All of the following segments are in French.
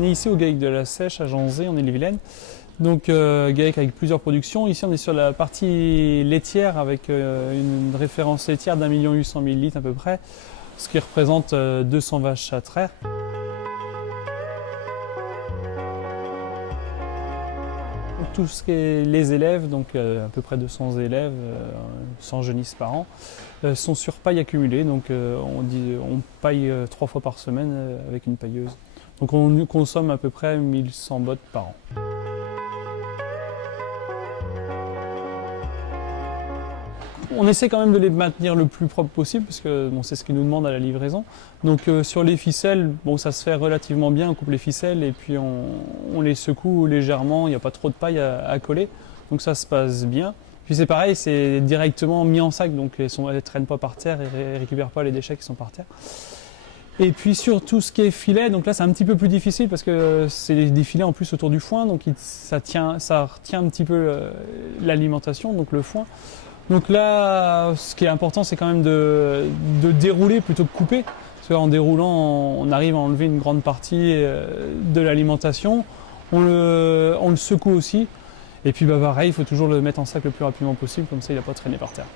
On est ici au GAEC de la Seiche à Janzé, en Ille-et-Vilaine. Donc GAEC avec plusieurs productions. Ici on est sur la partie laitière avec une référence laitière d'1,8 million de litres à peu près, ce qui représente 200 vaches à traire. Tout ce qui est les élèves, donc à peu près 200 élèves, 100 jeunisses par an, sont sur paille accumulée, donc on paille 3 fois par semaine avec une pailleuse. Donc on consomme à peu près 1100 bottes par an. On essaie quand même de les maintenir le plus propre possible parce que bon, c'est ce qu'ils nous demandent à la livraison. Donc sur les ficelles, bon, ça se fait relativement bien, on coupe les ficelles et puis on les secoue légèrement, il n'y a pas trop de paille à coller, donc ça se passe bien. Puis c'est pareil, c'est directement mis en sac, donc elles ne traînent pas par terre et ne récupèrent pas les déchets qui sont par terre. Et puis sur tout ce qui est filet, donc là c'est un petit peu plus difficile parce que c'est des filets en plus autour du foin, donc ça retient un petit peu l'alimentation, donc le foin. Donc là, ce qui est important, c'est quand même de dérouler plutôt que couper. Parce qu'en déroulant, on arrive à enlever une grande partie de l'alimentation. On le secoue aussi. Et puis bah, pareil, il faut toujours le mettre en sac le plus rapidement possible, comme ça il n'a pas traîné par terre.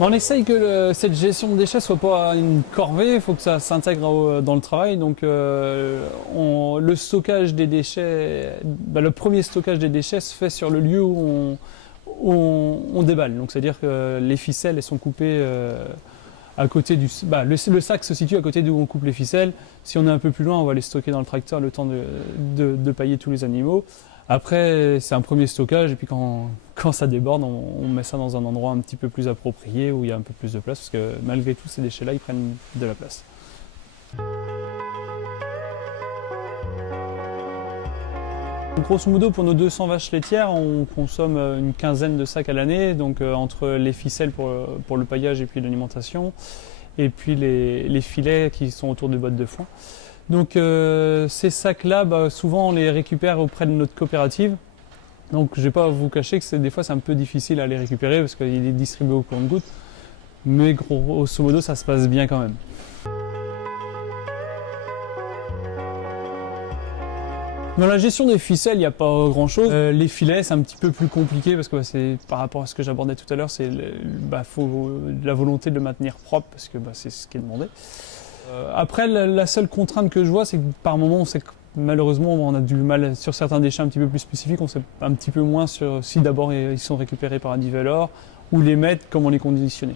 On essaye que cette gestion de déchets soit pas une corvée, il faut que ça s'intègre dans le travail. Donc le stockage des déchets, le premier stockage des déchets se fait sur le lieu où on déballe. Donc c'est-à-dire que les ficelles elles sont coupées à côté du... le sac se situe à côté d'où on coupe les ficelles. Si on est un peu plus loin, on va les stocker dans le tracteur le temps de pailler tous les animaux. Après, c'est un premier stockage et puis quand ça déborde, on met ça dans un endroit un petit peu plus approprié où il y a un peu plus de place parce que malgré tout, ces déchets-là, ils prennent de la place. Grosso modo, pour nos 200 vaches laitières, on consomme une quinzaine de sacs à l'année, donc entre les ficelles pour le paillage et puis l'alimentation, et puis les filets qui sont autour des bottes de foin. Donc ces sacs-là, souvent on les récupère auprès de notre coopérative. Donc je ne vais pas vous cacher que des fois c'est un peu difficile à les récupérer parce qu'il est distribué au compte-gouttes. Mais grosso modo ça se passe bien quand même. Dans la gestion des ficelles, il n'y a pas grand-chose. Les filets, c'est un petit peu plus compliqué parce que c'est par rapport à ce que j'abordais tout à l'heure, c'est faut la volonté de le maintenir propre parce que c'est ce qui est demandé. Après, la seule contrainte que je vois, c'est que par moment, on sait que malheureusement, on a du mal sur certains déchets un petit peu plus spécifiques. On sait un petit peu moins sur si d'abord ils sont récupérés par un niveleur ou les mettre, comment les conditionner.